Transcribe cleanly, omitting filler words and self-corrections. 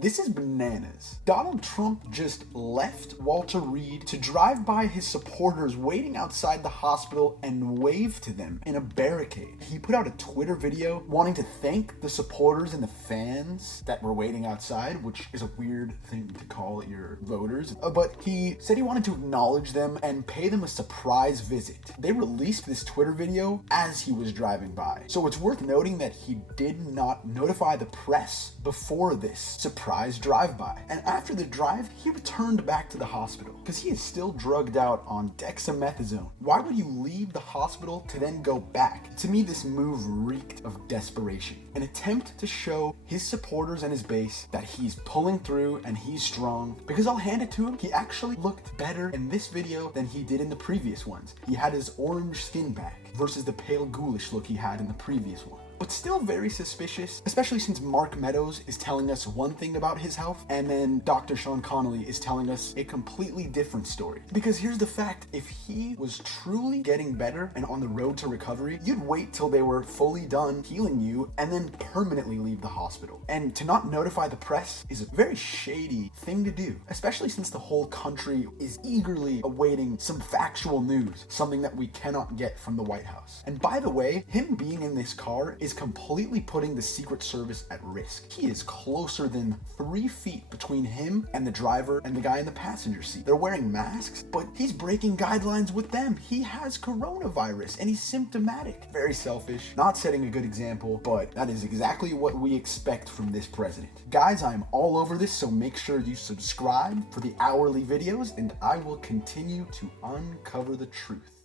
This is bananas. Donald Trump just left Walter Reed to drive by his supporters waiting outside the hospital and wave to them in a barricade. He put out a Twitter video wanting to thank the supporters and the fans that were waiting outside, which is a weird thing to call your voters. But he said he wanted to acknowledge them and pay them a surprise visit. They released this Twitter video as he was driving by. So it's worth noting that he did not notify the press before this surprise drive-by. And after the drive, he returned back to the hospital because he is still drugged out on dexamethasone. Why would you leave the hospital to then go back? To me, this move reeked of desperation. An attempt to show his supporters and his base that he's pulling through and he's strong. Because I'll hand it to him, he actually looked better in this video than he did in the previous ones. He had his orange skin back versus the pale ghoulish look he had in the previous one. But still very suspicious, especially since Mark Meadows is telling us one thing about his health, and then Dr. Sean Connolly is telling us a completely different story. Because here's the fact, if he was truly getting better and on the road to recovery, you'd wait till they were fully done healing you and then permanently leave the hospital. And to not notify the press is a very shady thing to do, especially since the whole country is eagerly awaiting some factual news, something that we cannot get from the White House. And by the way, him being in this car is completely putting the Secret Service at risk. He is closer than 3 feet between him and the driver and the guy in the passenger seat. They're wearing masks, but he's breaking guidelines with them. He has coronavirus and he's symptomatic. Very selfish, not setting a good example, but that is exactly what we expect from this president. Guys, I'm all over this, so make sure you subscribe for the hourly videos and I will continue to uncover the truth.